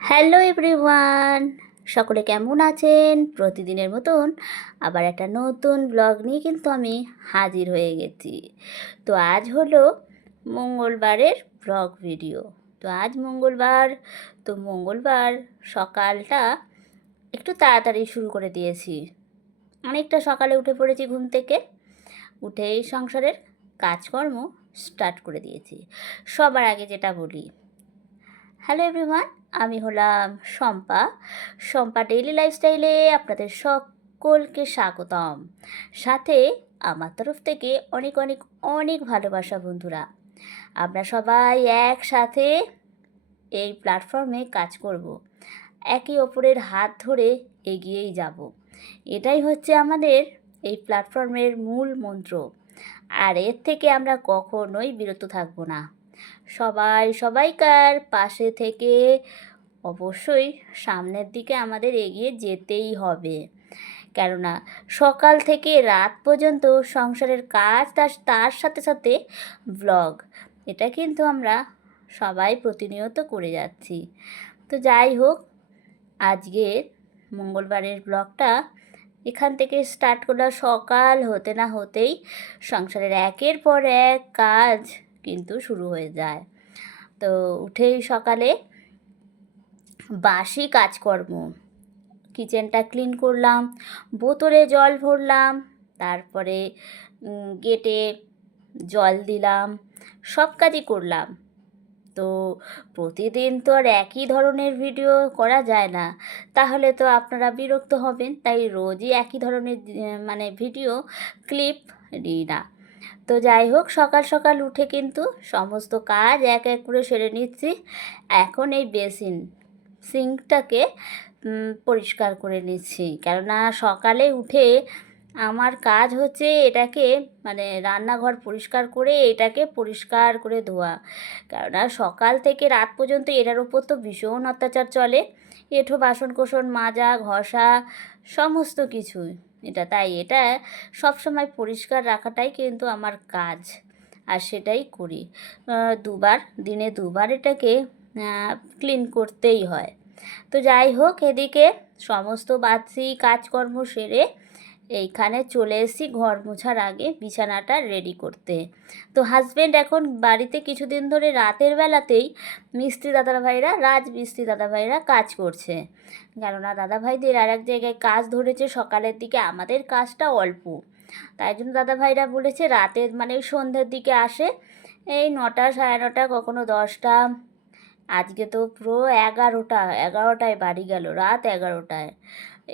Hello everyone, সকলে কেমন আছেন? প্রতিদিনের মতন আবার একটা নতুন ব্লগ নিয়ে কিন্তু আমি হাজির হয়ে গেছি। তো আজ হলো মঙ্গলবারের ব্লগ ভিডিও। তো আজ মঙ্গলবার, তো মঙ্গলবার সকালটা একটু তাড়াতাড়ি শুরু করে দিয়েছি। অনেকটা সকালে উঠে পড়েছি ঘুম থেকে, উঠেই সংসারের কাজকর্ম স্টার্ট করে দিয়েছি। সবার আগে যেটা বলি, হ্যালো এভরিওয়ান, আমি হলাম শম্পা। শম্পা ডেইলি লাইফস্টাইলে আপনাদের সকলকে স্বাগতম। সাথে আমার তরফ থেকে অনেক অনেক অনেক ভালোবাসা বন্ধুরা। আমরা সবাই একসাথে এই প্ল্যাটফর্মে কাজ করব, একে অপরের হাত ধরে এগিয়েই যাব। এটাই হচ্ছে আমাদের এই প্ল্যাটফর্মের মূল মন্ত্র, আর এর থেকে আমরা কখনোই বিরত থাকবো না। সবাই সবাইকার পাশে থেকে অবশ্যই সামনের দিকে আমাদের এগিয়ে যেতেই হবে। কেননা সকাল থেকে রাত পর্যন্ত সংসারের কাজ, তার সাথে সাথে ব্লগ, এটা কিন্তু আমরা সবাই প্রতিনিয়ত করে যাচ্ছি। তো যাই হোক, আজকের মঙ্গলবারের ব্লগটা এখান থেকে স্টার্ট করলাম। সকাল হতে না হতেই সংসারের একের পর এক কাজ কিন্তু শুরু হয়ে যায়। তো উঠেই সকালে বাসি কাজকর্ম, কিচেনটা ক্লিন করলাম, বোতলে জল ভরলাম, তারপরে গেটে জল দিলাম, সব কাজই করলাম। তো প্রতিদিন তো আর একই ধরনের ভিডিও করা যায় না, তাহলে তো আপনারা বিরক্ত হবেন। তাই রোজই একই ধরনের মানে ভিডিও ক্লিপ দিই না। তো যাই হোক, সকাল সকাল উঠে কিন্তু সমস্ত কাজ এক এক করে সেরে নিচ্ছি। এখন এই সিঙ্কটাকে পরিষ্কার করে নিচ্ছি, কেননা সকালে উঠে আমার কাজ হচ্ছে এটাকে মানে রান্নাঘর পরিষ্কার করে এটাকে পরিষ্কার করে ধোয়া। কেননা সকাল থেকে রাত পর্যন্ত এটার ওপর তো ভীষণ অত্যাচার চলে, এঁঠো বাসনকোসন মাজা ঘষা সমস্ত কিছুই তাই এটা সবসময় পরিষ্কার রাখাটাই কিন্তু আমার কাজ, আর সেটাই করি। দিনে দুবার এটাকে ক্লিন করতেই হয়। তো যাই হোক, এদিকে সমস্ত বাড়তি কাজকর্ম সেরে এইখানে চলে এসেছি ঘর মোছার আগে বিছানাটা রেডি করতে। তো হাজব্যান্ড এখন বাড়িতে কিছুদিন ধরে রাতের বেলাতেই রাজমিস্ত্রি দাদাভাইরা কাজ করছে, কেননা দাদাভাইদের আর এক জায়গায় কাজ ধরেছে সকালের দিকে, আমাদের কাজটা অল্প। তাই জন্য দাদাভাইরা বলেছে রাতের মানে সন্ধ্যের দিকে আসে, এই 9টা, 9:30, কখনো 10টা। আজকে তো পুরো 11টায় বাড়ি গেল, রাত 11টায়।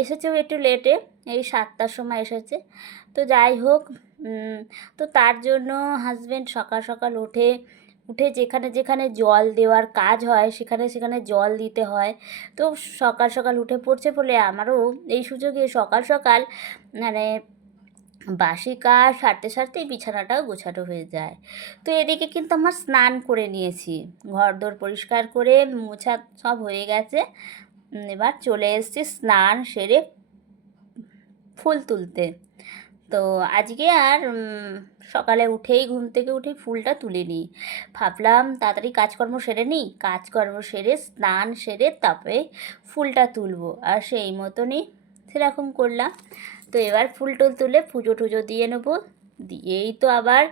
এসেছেও একটু লেটে, এই 7টার সময় এসেছে। তো যাই হোক, তো তার জন্য হাজব্যান্ড সকাল সকাল উঠে যেখানে যেখানে জল দেওয়ার কাজ হয় সেখানে সেখানে জল দিতে হয়। তো সকাল সকাল উঠে পড়ছে বলে আমারও এই সুযোগে সকাল সকাল মানে বাসি কাজ সারতে সারতেই বিছানাটাও গোছানো হয়ে যায়। তো এদিকে কিন্তু আমার স্নান করে নিয়েছি, ঘরদোর পরিষ্কার করে মোছা সব হয়ে গেছে। এবার চলে এসেছি স্নান সেরে ফুল তুলতে। তো আজকে আর সকালে ঘুম থেকে উঠেই ফুলটা তুলে নিই, ভাবলাম তাড়াতাড়ি কাজকর্ম সেরে নিই, কাজকর্ম সেরে স্নান সেরে তারপরে ফুলটা তুলবো, আর সেই মতনই সেরকম করলাম। তো এবার ফুল টুল তুলে পুজো টুজো দিয়ে নেবো, দিয়েই তো আবার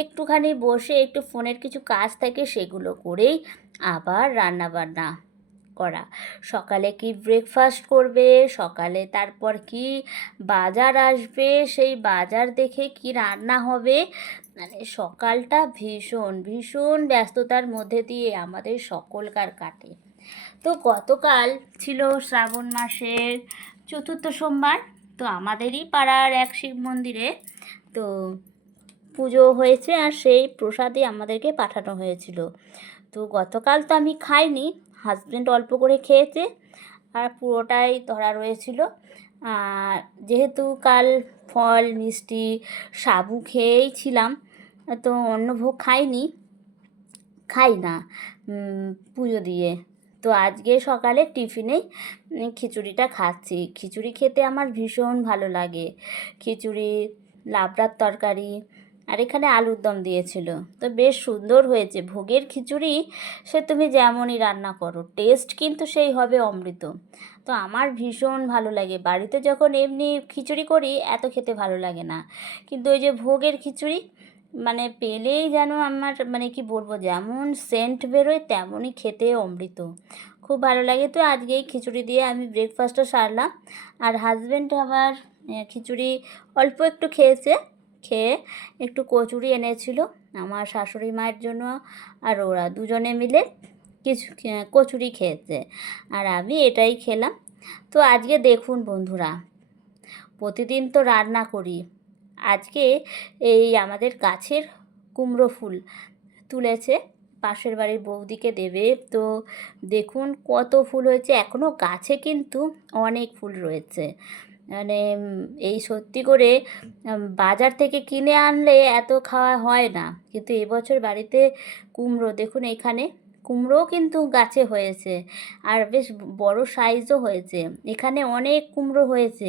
একটুখানি বসে একটু ফোনের কিছু কাজ থাকে সেগুলো করেই আবার রান্না বান্না করা। সকালে কি ব্রেকফাস্ট করবে, সকালে তারপর কি বাজার আসবে, সেই বাজার দেখে কি রান্না হবে, মানে সকালটা ভীষণ ভীষণ ব্যস্ততার মধ্যে দিয়ে আমাদের সকলকার কাটে। তো গতকাল ছিল শ্রাবণ মাসের 4র্থ সোমবার। তো আমাদেরই পাড়ার এক শিব মন্দিরে তো পুজো হয়েছে, আর সেই প্রসাদই আমাদেরকে পাঠানো হয়েছিল। তো গতকাল তো আমি খাইনি, হাজব্যান্ড অল্প করে খেয়েছে, আর পুরোটাই ধরা রয়েছিল। আর যেহেতু কাল ফল মিষ্টি সাবু খেয়েই ছিলাম, তো অন্য ভোগ খাই না পুজো দিয়ে। তো আজকে সকালে টিফিনেই খিচুড়িটা খাচ্ছি। খিচুড়ি খেতে আমার ভীষণ ভালো লাগে। খিচুড়ি, লাবড়ার তরকারি, আর এখানে আলুর দম দিয়েছিল। তো বেশ সুন্দর হয়েছে। ভোগের খিচুড়ি সে তুমি যেমনই রান্না করো, টেস্ট কিন্তু সেই হবে অমৃত। তো আমার ভীষণ ভালো লাগে। বাড়িতে যখন এমনি খিচুড়ি করি এত খেতে ভালো লাগে না, কিন্তু ওই যে ভোগের খিচুড়ি মানে পেলেই যেন আমার মানে কি বলবো, যেমন সেন্ট বেরোয় তেমনই খেতে অমৃত, খুব ভালো লাগে। তো আজকে এই খিচুড়ি দিয়ে আমি ব্রেকফাস্টটা সারলাম। আর হাজব্যান্ড আমার খিচুড়ি অল্প একটু খেয়েছে, খেয়ে একটু কচুরি এনেছিল আমার শাশুড়ি মায়ের জন্য, আর ওরা দুজনে মিলে কিছু কচুরি খেয়েছে, আর আমি এটাই খেলাম। তো আজকে দেখুন বন্ধুরা, প্রতিদিন তো রান্না করি, আজকে এই আমাদের গাছের কুমড়ো ফুল তুলেছে, পাশের বাড়ির বৌদিকে দেবে। তো দেখুন কত ফুল হয়েছে, এখনও গাছে কিন্তু অনেক ফুল রয়েছে। মানে এই সত্যি করে বাজার থেকে কিনে আনলে এত খাওয়া হয় না, কিন্তু এবছর বাড়িতে কুমড়ো দেখুন, এখানে কুমড়োও কিন্তু গাছে হয়েছে, আর বেশ বড় সাইজও হয়েছে। এখানে অনেক কুমড়ো হয়েছে,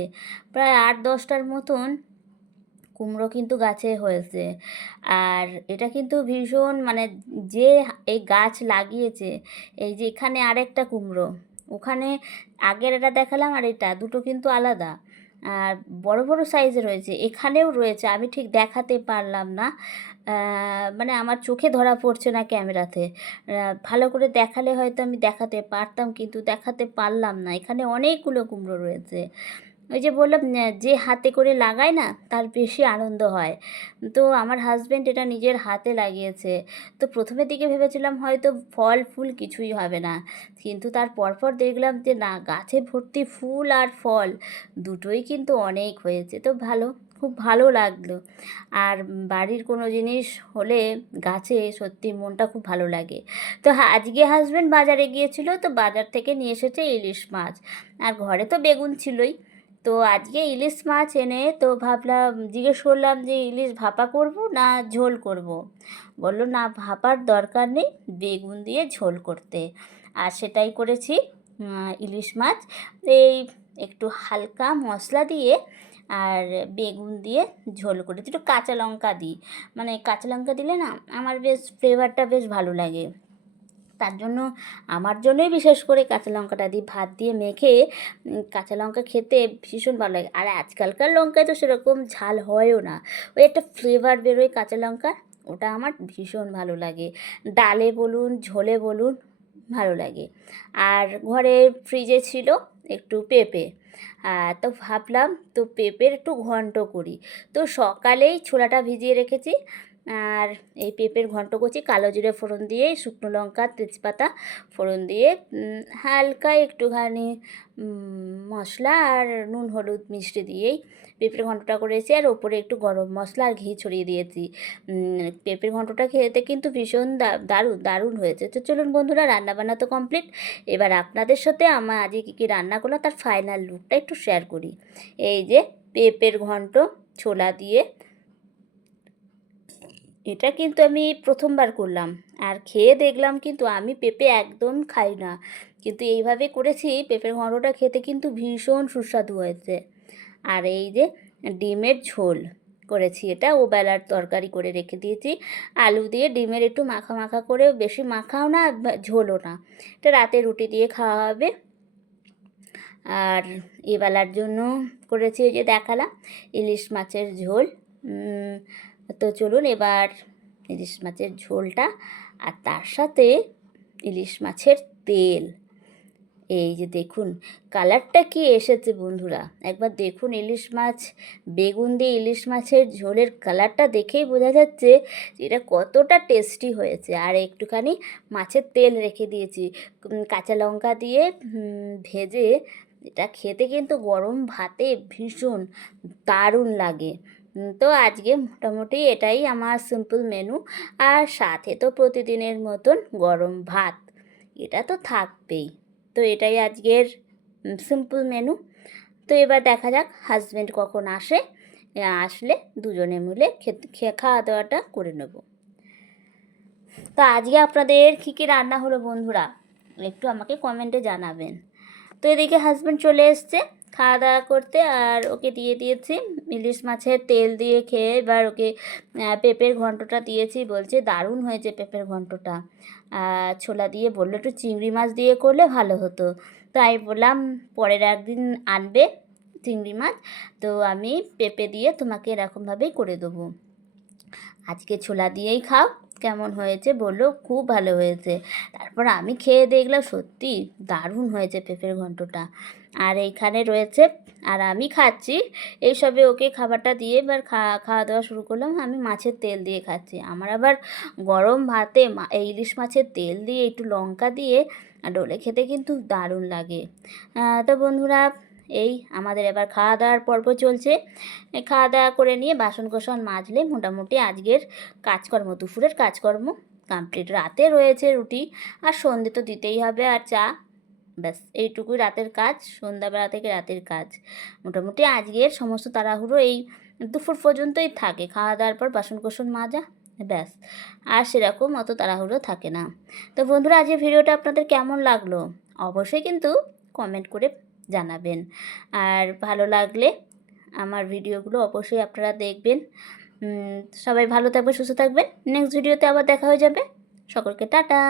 প্রায় 8-10টার মতন কুমড়ো কিন্তু গাছে হয়েছে। আর এটা কিন্তু ভীষণ মানে যে এই গাছ লাগিয়েছে, এই যে এখানে আরেকটা কুমড়ো, ওখানে আগের এটা দেখালাম আর এটা দুটো কিন্তু আলাদা, আর বড় বড় সাইজে রয়েছে, এখানেও রয়েছে, আমি ঠিক দেখাতে পারলাম না, মানে আমার চোখে ধরা পড়ছে না ক্যামেরাতে। ভালো করে দেখালে হয়তো আমি দেখাতে পারতাম, কিন্তু দেখাতে পারলাম না। এখানে অনেকগুলো কুমড়ো রয়েছে। ওই যে বললাম যে হাতে করে লাগায় না তার বেশি আনন্দ হয়। তো আমার হাজব্যান্ড এটা নিজের হাতে লাগিয়েছে। তো প্রথমের দিকে ভেবেছিলাম হয়তো ফল ফুল কিছুই হবে না, কিন্তু তার পরপর দেখলাম যে না, গাছে ভর্তি ফুল আর ফল দুটোই কিন্তু অনেক হয়েছে। তো ভালো, খুব ভালো লাগলো। আর বাড়ির কোনো জিনিস হলে গাছে সত্যি মনটা খুব ভালো লাগে। তো আজকে হাজব্যান্ড বাজারে গিয়েছিল, তো বাজার থেকে নিয়ে এসেছে ইলিশ মাছ, আর ঘরে তো বেগুন ছিলই। তো আজকে ইলিশ মাছ এনে তো ভাবলাম, জিজ্ঞেস করলাম যে ইলিশ ভাপা করব না ঝোল করব। বললো না, ভাপার দরকার নেই, বেগুন দিয়ে ঝোল করতে। আর সেটাই করেছি। ইলিশ মাছ এই একটু হালকা মশলা দিয়ে আর বেগুন দিয়ে ঝোল করেছি, একটু কাঁচা লঙ্কা দিই, মানে কাঁচা লঙ্কা দিলে না আমার বেশ ফ্লেভারটা বেশ ভালো লাগে, তার জন্য আমার জন্যই বিশেষ করে কাঁচা লঙ্কাটা দিই। ভাত দিয়ে মেখে কাঁচা লঙ্কা খেতে ভীষণ ভালো লাগে। আর আজকালকার লঙ্কায় তো সেরকম ঝাল হয়ও না, ওই একটা ফ্লেভার বেরোয় কাঁচা লঙ্কা, ওটা আমার ভীষণ ভালো লাগে, ডালে বলুন ঝোলে বলুন ভালো লাগে। আর ঘরে ফ্রিজে ছিল একটু পেঁপে, তো ভাবলাম তো পেঁপের একটু ঘন্ট করি। তো সকালেই ছোলাটা ভিজিয়ে রেখেছি, আর এই পেঁপের ঘন্ট করছি কালো জিরে ফোড়ন দিয়ে, শুকনো লঙ্কা তেজপাতা ফোড়ন দিয়ে, হালকা একটুখানি মশলা আর নুন হলুদ মিষ্টি দিয়েই পেঁপের ঘন্টটা করেছি, আর ওপরে একটু গরম মশলা আর ঘি ছড়িয়ে দিয়েছি। পেঁপের ঘন্টটা খেতে কিন্তু ভীষণ দারুণ দারুণ হয়েছে। তো চলুন বন্ধুরা, রান্নাবান্না তো কমপ্লিট, এবার আপনাদের সাথে আমার আজকে কী কী রান্না করলাম তার ফাইনাল লুকটা একটু শেয়ার করি। এই যে পেঁপের ঘন্ট ছোলা দিয়ে, এটা কিন্তু আমি প্রথমবার করলাম, আর খেয়ে দেখলাম কিন্তু আমি পেঁপে একদম খাই না, কিন্তু এইভাবে করেছি, পেঁপের ঘন্টটা খেতে কিন্তু ভীষণ সুস্বাদু হয়েছে। আর এই যে ডিমের ঝোল করেছি, এটা ও বেলার তরকারি করে রেখে দিয়েছি, আলু দিয়ে ডিমের একটু মাখা মাখা করে, বেশি মাখাও না ঝোলও না, এটা রাতে রুটি দিয়ে খাওয়া হবে। আর এবেলার জন্য করেছি এই যে দেখালাম ইলিশ মাছের ঝোল। তো চলুন এবার ইলিশ মাছের ঝোলটা, আর তার সাথে ইলিশ মাছের তেল, এই যে দেখুন কালারটা কি এসেছে বন্ধুরা, একবার দেখুন ইলিশ মাছ বেগুন দিয়ে ইলিশ মাছের ঝোলের কালারটা দেখেই বোঝা যাচ্ছে এটা কতটা টেস্টি হয়েছে। আর একটুখানি মাছের তেল রেখে দিয়েছি, কাঁচা লঙ্কা দিয়ে ভেজে, এটা খেতে কিন্তু গরম ভাতে ভীষণ দারুণ লাগে। তো আজকে মোটামুটি এটাই আমার সিম্পল মেনু, আর সাথে তো প্রতিদিনের মতন গরম ভাত, এটা তো থাকবেই। তো এটাই আজকের সিম্পল মেনু। তো এবার দেখা যাক হাজব্যান্ড কখন আসে, আসলে দুজনে মিলে খাওয়া দাওয়াটা করে নেব। তো আজকে আপনাদের কী কী রান্না হলো বন্ধুরা, একটু আমাকে কমেন্টে জানাবেন। তো এদিকে হাজব্যান্ড চলে এসছে, খাওয়া দাওয়া করতে, আর ওকে দিয়ে দিয়েছি ইলিশ মাছের তেল দিয়ে খেয়ে। এবার ওকে পেঁপের ঘন্টটা দিয়েছি, বলছে দারুণ হয়েছে পেঁপের ঘন্টটা। ছোলা দিয়ে বললো একটু চিংড়ি মাছ দিয়ে করলে ভালো হতো। তাই বললাম পরের একদিন আনবে চিংড়ি মাছ, তো আমি পেঁপে দিয়ে তোমাকে এরকমভাবেই করে দেবো। আজকে ছোলা দিয়েই খাও, কেমন হয়েছে বললো, খুব ভালো হয়েছে। তারপর আমি খেয়ে দেখলাম সত্যি দারুণ হয়েছে পেঁপের ঘন্টটা। আর এইখানে রয়েছে, আর আমি খাচ্ছি এইসবে ওকে খাবারটা দিয়ে এবার খাওয়া দাওয়া শুরু করলাম। আমি মাছের তেল দিয়ে খাচ্ছি। আমার আবার গরম ভাতে এই ইলিশ মাছের তেল দিয়ে একটু লঙ্কা দিয়ে ডলে খেতে কিন্তু দারুণ লাগে। তো বন্ধুরা, এই আমাদের এবার খাওয়া দাওয়ার পর্ব চলছে। খাওয়া দাওয়া করে নিয়ে বাসন কোসন মাজলে মোটামুটি আজকের কাজকর্ম, দুপুরের কাজকর্ম কমপ্লিট। রাতে রয়েছে রুটি, আর সন্ধে তো দিতেই হবে, আর চা, ব্যাস এইটুকুই রাতের কাজ। সন্ধ্যাবেলা থেকে রাতের কাজ মোটামুটি আজকের সমস্ত তাড়াহুড়ো এই দুপুর পর্যন্তই থাকে। খাওয়া দাওয়ার পর বাসন কোসন মাজা, ব্যাস, আর সেরকম অত তাড়াহুড়ো থাকে না। তো বন্ধুরা, আজকের ভিডিওটা আপনাদের কেমন লাগলো অবশ্যই কিন্তু কমেন্ট করে জানাবেন। আর ভালো লাগলে আমার ভিডিওগুলো অবশ্যই আপনারা দেখবেন। সবাই ভালো থাকবেন, সুস্থ থাকবেন। নেক্সট ভিডিওতে আবার দেখা হয়ে যাবে। সকলকে টাটা।